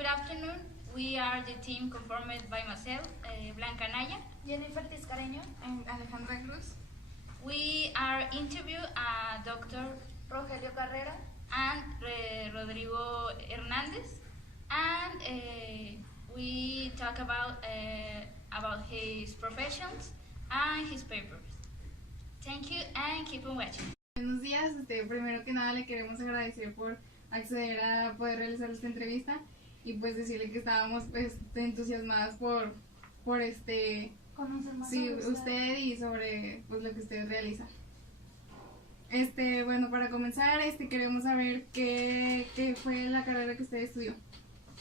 good afternoon. We are the team conformed by myself, Blanca Naya, Jennifer Tiscareño, and Alejandra Cruz. We are interview Dr. Rogelio Carrera, and Rodrigo Hernandez, and we talk about his professions and his papers. Thank you and keep on watching. Buenos días, primero que nada le queremos agradecer por acceder a poder realizar esta entrevista y pues decirle que estábamos pues entusiasmadas por conocer más sí, sobre usted y sobre pues lo que usted realiza. Bueno, para comenzar, queremos saber qué fue la carrera que usted estudió.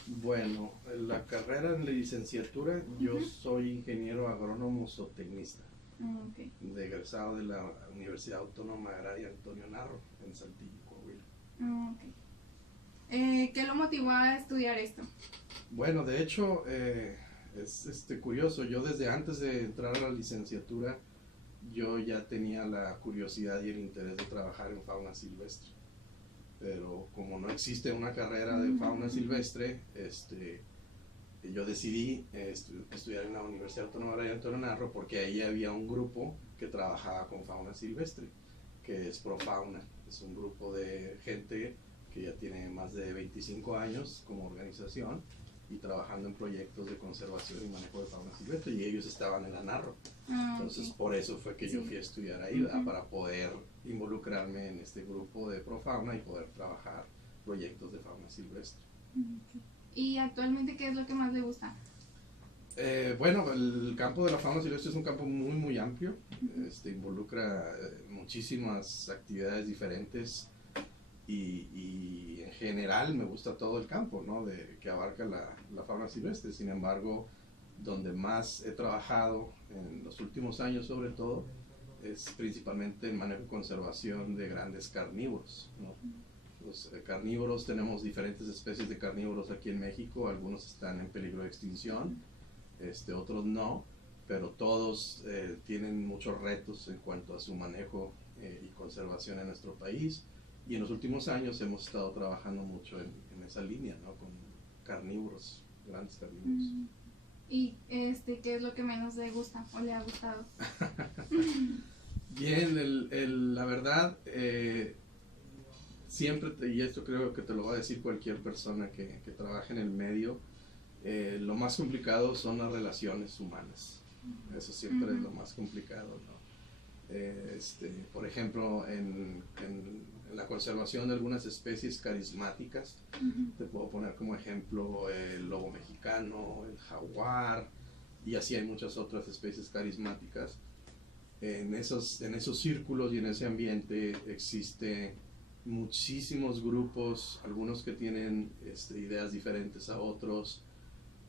Bueno, la carrera en la licenciatura, yo soy ingeniero agrónomo zootecnista, Okay. egresado de la Universidad Autónoma Agraria Antonio Narro, en Saltillo, Coahuila. Okay. ¿Qué lo motivó a estudiar esto? Bueno, de hecho, es curioso, yo desde antes de entrar a la licenciatura, yo ya tenía la curiosidad y el interés de trabajar en fauna silvestre. Pero como no existe una carrera de fauna silvestre, yo decidí estudiar en la Universidad Autónoma de Antonio Narro porque ahí había un grupo que trabajaba con fauna silvestre, que es Profauna. Es un grupo de gente que ya tiene más de 25 años como organización y trabajando en proyectos de conservación y manejo de fauna silvestre, y ellos estaban en la Narro. Entonces, Okay. por eso fue que yo fui a estudiar ahí, para poder involucrarme en este grupo de Profauna y poder trabajar proyectos de fauna silvestre. Okay. ¿Y actualmente qué es lo que más le gusta? Bueno, el campo de la fauna silvestre es un campo muy, muy amplio. Involucra muchísimas actividades diferentes y en general me gusta todo el campo, ¿no? Que abarca la fauna silvestre. Sin embargo, donde más he trabajado en los últimos años sobre todo es principalmente en manejo y conservación de grandes carnívoros, ¿no? Los carnívoros, tenemos diferentes especies de carnívoros aquí en México, algunos están en peligro de extinción, otros no, pero todos tienen muchos retos en cuanto a su manejo y conservación en nuestro país, y en los últimos años hemos estado trabajando mucho en esa línea, ¿no? Con carnívoros, grandes carnívoros. ¿Y qué es lo que menos le gusta o le ha gustado? Bien, la verdad, siempre, y esto creo que te lo va a decir cualquier persona que trabaje en el medio, lo más complicado son las relaciones humanas. Eso siempre es lo más complicado, ¿no? Por ejemplo, en la conservación de algunas especies carismáticas, te puedo poner como ejemplo el lobo mexicano, el jaguar, y así hay muchas otras especies carismáticas. En esos círculos y en ese ambiente existe muchísimos grupos, algunos que tienen ideas diferentes a otros,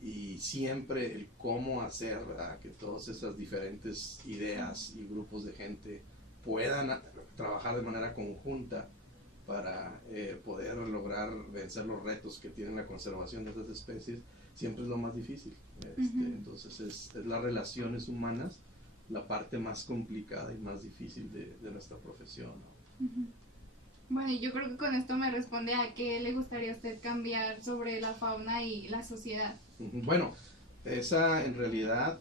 y siempre el cómo hacer que todas esas diferentes ideas y grupos de gente puedan trabajar de manera conjunta para poder lograr vencer los retos que tiene la conservación de esas especies, siempre es lo más difícil. Entonces es las relaciones humanas la parte más complicada y más difícil de nuestra profesión, ¿no? Bueno, y yo creo que con esto me responde a qué le gustaría a usted cambiar sobre la fauna y la sociedad. Bueno, esa en realidad,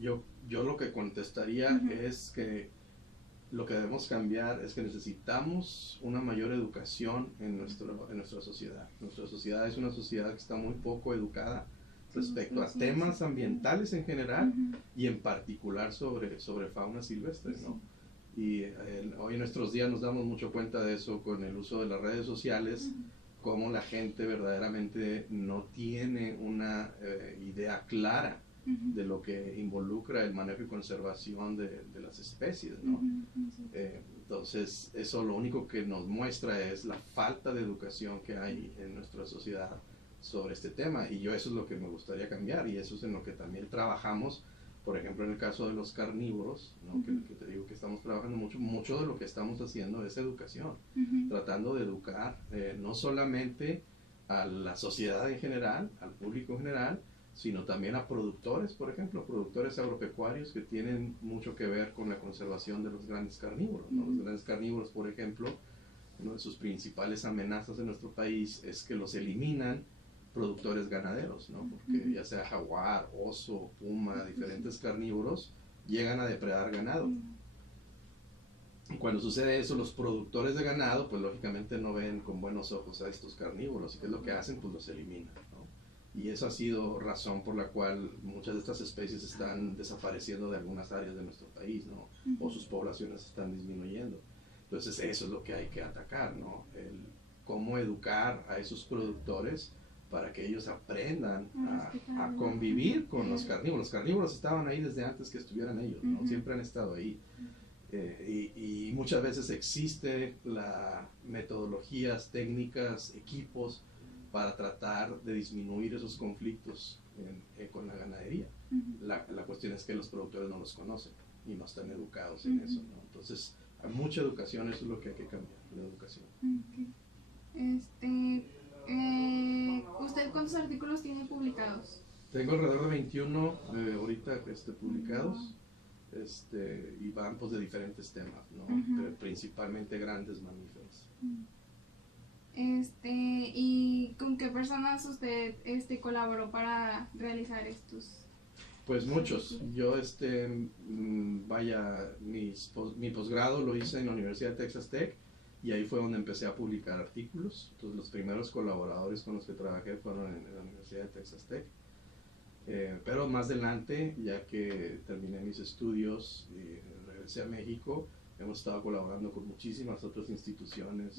yo lo que contestaría es que lo que debemos cambiar es que necesitamos una mayor educación en nuestra sociedad. Nuestra sociedad es una sociedad que está muy poco educada respecto a temas ambientales en general y en particular sobre fauna silvestre, ¿no? Y hoy en nuestros días nos damos mucho cuenta de eso con el uso de las redes sociales, cómo la gente verdaderamente no tiene una idea clara de lo que involucra el manejo y conservación de las especies, ¿no? Entonces, eso lo único que nos muestra es la falta de educación que hay en nuestra sociedad sobre este tema, y eso es lo que me gustaría cambiar, y eso es en lo que también trabajamos. Por ejemplo, en el caso de los carnívoros, ¿no? que te digo que estamos trabajando mucho de lo que estamos haciendo es educación, tratando de educar no solamente a la sociedad en general, al público en general, sino también a productores, por ejemplo, productores agropecuarios que tienen mucho que ver con la conservación de los grandes carnívoros, ¿no? Los grandes carnívoros, por ejemplo, una de sus principales amenazas en nuestro país es que los eliminan productores ganaderos, ¿no? Porque ya sea jaguar, oso, puma, diferentes carnívoros llegan a depredar ganado. Y cuando sucede eso, los productores de ganado, pues lógicamente no ven con buenos ojos a estos carnívoros. ¿Y qué es lo que hacen? Pues los eliminan, ¿no? Y eso ha sido razón por la cual muchas de estas especies están desapareciendo de algunas áreas de nuestro país, ¿no? O sus poblaciones están disminuyendo. Entonces eso es lo que hay que atacar, ¿no? Cómo educar a esos productores para que ellos aprendan a convivir con los carnívoros. Los carnívoros estaban ahí desde antes que estuvieran ellos, ¿no? Siempre han estado ahí. Y muchas veces existe la metodologías, técnicas, equipos para tratar de disminuir esos conflictos con la ganadería. La cuestión es que los productores no los conocen y no están educados en eso, ¿no? Entonces, hay mucha educación, eso es lo que hay que cambiar, la educación. ¿Usted cuántos artículos tiene publicados? Tengo alrededor de 21 ahorita publicados. Y van pues de diferentes temas, ¿no? Principalmente grandes mamíferos. ¿Y con qué personas usted colaboró para realizar estos? Pues muchos. Yo mi posgrado lo hice en la Universidad de Texas Tech y ahí fue donde empecé a publicar artículos. Entonces los primeros colaboradores con los que trabajé fueron en la Universidad de Texas Tech. Pero más adelante, ya que terminé mis estudios y regresé a México, hemos estado colaborando con muchísimas otras instituciones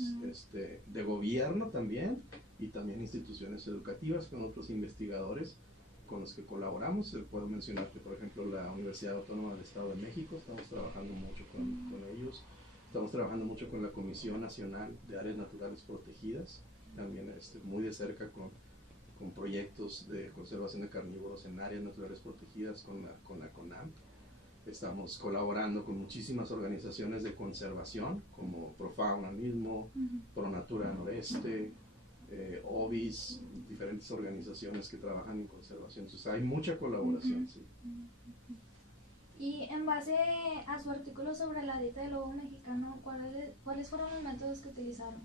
de gobierno también, y también instituciones educativas con otros investigadores con los que colaboramos. Puedo mencionar que, por ejemplo, la Universidad Autónoma del Estado de México, estamos trabajando mucho con ellos. Estamos trabajando mucho con la Comisión Nacional de Áreas Naturales Protegidas, también muy de cerca con proyectos de conservación de carnívoros en áreas naturales protegidas con la CONAMP. Estamos colaborando con muchísimas organizaciones de conservación, como Profauna mismo, ProNatura Noreste, OBIS, diferentes organizaciones que trabajan en conservación. Entonces hay mucha colaboración, sí. Y en base a su artículo sobre la dieta del lobo mexicano, ¿cuáles fueron los métodos que utilizaron?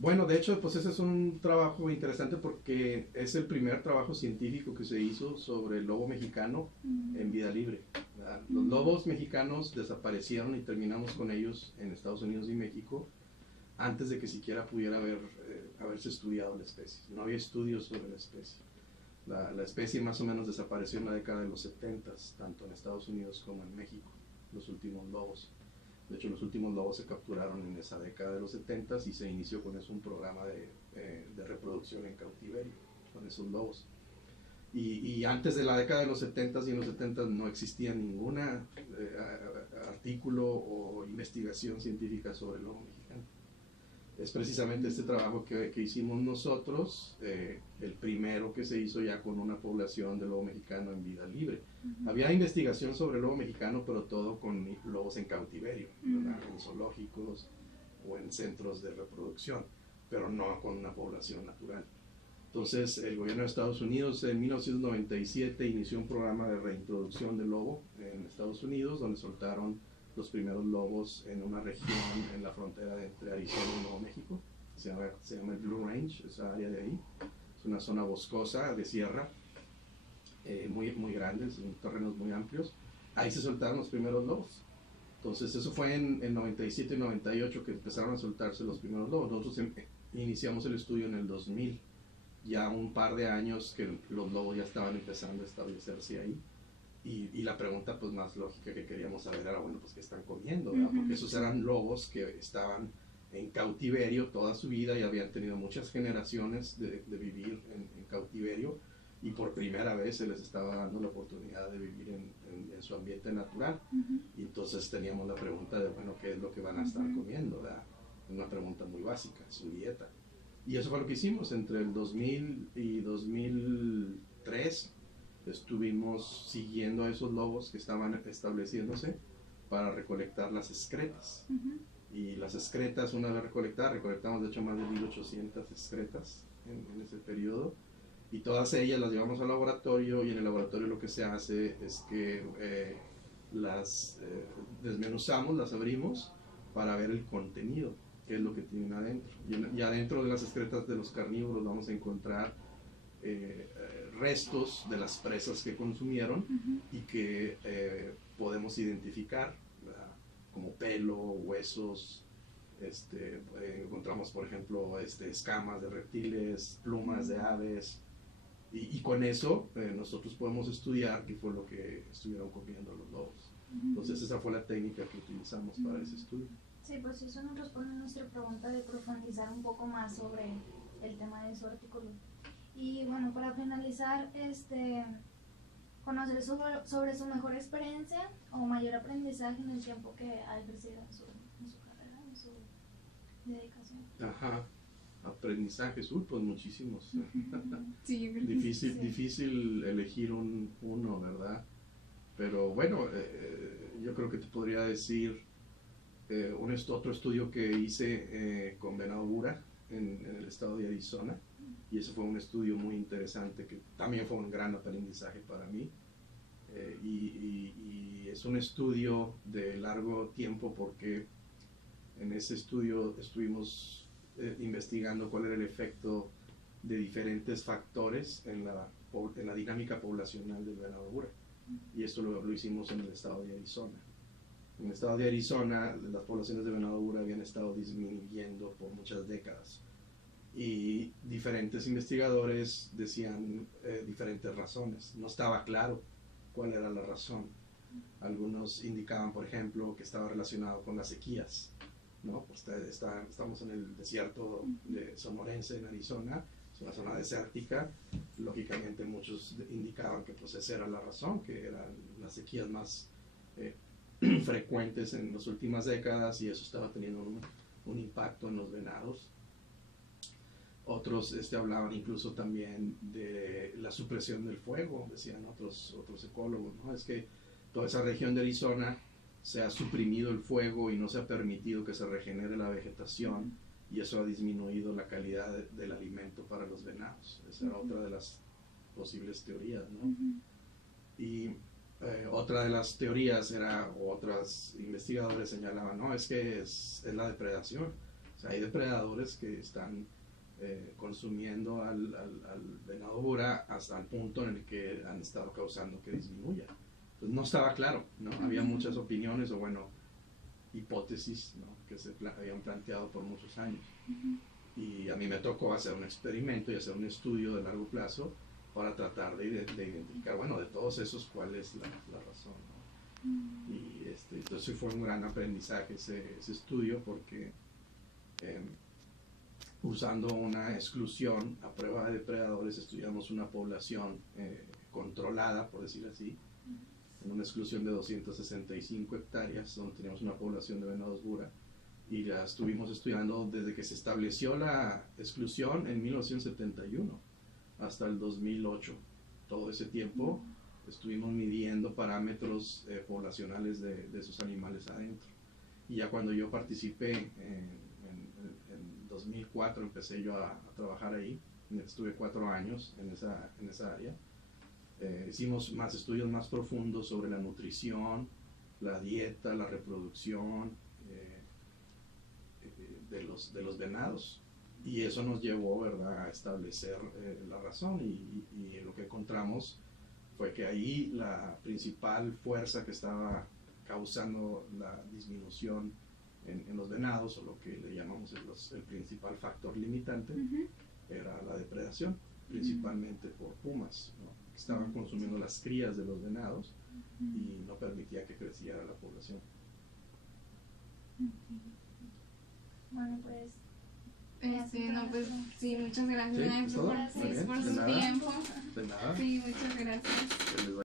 Bueno, de hecho, pues ese es un trabajo interesante porque es el primer trabajo científico que se hizo sobre el lobo mexicano en vida libre, ¿verdad? Los lobos mexicanos desaparecieron y terminamos con ellos en Estados Unidos y México antes de que siquiera pudiera haberse estudiado la especie. No había estudios sobre la especie. La especie más o menos desapareció en la década de los 70, tanto en Estados Unidos como en México, los últimos lobos. De hecho, los últimos lobos se capturaron en esa década de los 70 y se inició con eso un programa de reproducción en cautiverio con esos lobos. Y antes de la década de los 70 y en los 70 no existía ningún artículo o investigación científica sobre el lobo mexicano. Es precisamente este trabajo que hicimos nosotros, el primero que se hizo ya con una población de lobo mexicano en vida libre. Había investigación sobre el lobo mexicano, pero todo con lobos en cautiverio, ¿verdad? En zoológicos o en centros de reproducción, pero no con una población natural. Entonces el gobierno de Estados Unidos en 1997 inició un programa de reintroducción del lobo en Estados Unidos, donde soltaron los primeros lobos en una región en la frontera entre Arizona y Nuevo México. Se llama el Blue Range, esa área de ahí. Es una zona boscosa de sierra, muy grande, son terrenos muy amplios. Ahí se soltaron los primeros lobos. Entonces eso fue en 97 y 98 que empezaron a soltarse los primeros lobos. Nosotros iniciamos el estudio en el 2000, ya un par de años que los lobos ya estaban empezando a establecerse ahí. Y la pregunta pues más lógica que queríamos saber era, bueno, pues ¿qué están comiendo? ¿Verdad? Porque esos eran lobos que estaban en cautiverio toda su vida y habían tenido muchas generaciones de vivir en cautiverio, y por primera vez se les estaba dando la oportunidad de vivir en su ambiente natural. Y entonces teníamos la pregunta de, bueno, ¿qué es lo que van a estar comiendo? ¿Verdad? Una pregunta muy básica, su dieta. Y eso fue lo que hicimos entre el 2000 y 2003. Estuvimos siguiendo a esos lobos que estaban estableciéndose para recolectar las excretas. Y las excretas, una vez recolectadas, recolectamos de hecho más de 1800 excretas en ese periodo, y todas ellas las llevamos al laboratorio, y en el laboratorio lo que se hace es que las desmenuzamos, las abrimos para ver el contenido, qué es lo que tienen adentro. Y adentro de las excretas de los carnívoros vamos a encontrar restos de las presas que consumieron y que podemos identificar, ¿verdad? Como pelo, huesos, encontramos por ejemplo escamas de reptiles, plumas de aves, y con eso nosotros podemos estudiar qué fue lo que estuvieron comiendo los lobos. Entonces esa fue la técnica que utilizamos para ese estudio. Sí, pues eso nos responde a nuestra pregunta de profundizar un poco más sobre el tema de su artículo. Y bueno, para finalizar, conocer sobre su mejor experiencia o mayor aprendizaje en el tiempo que ha ejercido en su carrera, en su dedicación. Ajá, aprendizajes, pues muchísimos. Sí, Difícil elegir uno, ¿verdad? Pero bueno, yo creo que te podría decir otro estudio que hice con venado bura en el estado de Arizona, y ese fue un estudio muy interesante que también fue un gran aprendizaje para mí. Y es un estudio de largo tiempo porque en ese estudio estuvimos investigando cuál era el efecto de diferentes factores en la dinámica poblacional del venado bura, y esto lo hicimos en el estado de Arizona. En el estado de Arizona las poblaciones de venado bura habían estado disminuyendo por muchas décadas, y diferentes investigadores decían diferentes razones. No estaba claro cuál era la razón. Algunos indicaban, por ejemplo, que estaba relacionado con las sequías, ¿no? Pues estamos en el desierto de sonorense en Arizona, es una zona desértica. Lógicamente muchos indicaban que pues esa era la razón, que eran las sequías más frecuentes en las últimas décadas, y eso estaba teniendo un impacto en los venados. Otros hablaban incluso también de la supresión del fuego, decían otros ecólogos, ¿no? Es que toda esa región de Arizona se ha suprimido el fuego y no se ha permitido que se regenere la vegetación, y eso ha disminuido la calidad del alimento para los venados. Esa era otra de las posibles teorías, ¿no? Y otra de las teorías era, o otros investigadores señalaban, no, es que es la depredación. O sea, hay depredadores que están consumiendo al venado bura hasta el punto en el que han estado causando que disminuya. Pues no estaba claro, ¿no? Había muchas opiniones, o bueno, hipótesis, ¿no? Que se habían planteado por muchos años. Y a mí me tocó hacer un experimento y hacer un estudio de largo plazo para tratar de identificar, bueno, de todos esos, cuál es la razón, ¿no? Y entonces fue un gran aprendizaje ese estudio, porque usando una exclusión a prueba de depredadores estudiamos una población controlada, por decir así, en una exclusión de 265 hectáreas, donde teníamos una población de venados bura, y la estuvimos estudiando desde que se estableció la exclusión en 1971 hasta el 2008. Todo ese tiempo estuvimos midiendo parámetros poblacionales de esos animales adentro. Y ya cuando yo participé en 2004, empecé yo a trabajar ahí. Estuve 4 años en esa área. Hicimos más estudios más profundos sobre la nutrición, la dieta, la reproducción de los venados, y eso nos llevó, ¿verdad?, a establecer la razón, y lo que encontramos fue que ahí la principal fuerza que estaba causando la disminución en los venados, o lo que le llamamos el principal factor limitante, era la depredación, principalmente por pumas, ¿no? Que estaban consumiendo las crías de los venados y no permitía que creciera la población. Bueno, pues pues sí, muchas gracias, ¿Sí? maestro, ¿Todo? Muy bien, por de su nada. tiempo. De nada. Sí, muchas gracias. Que les vaya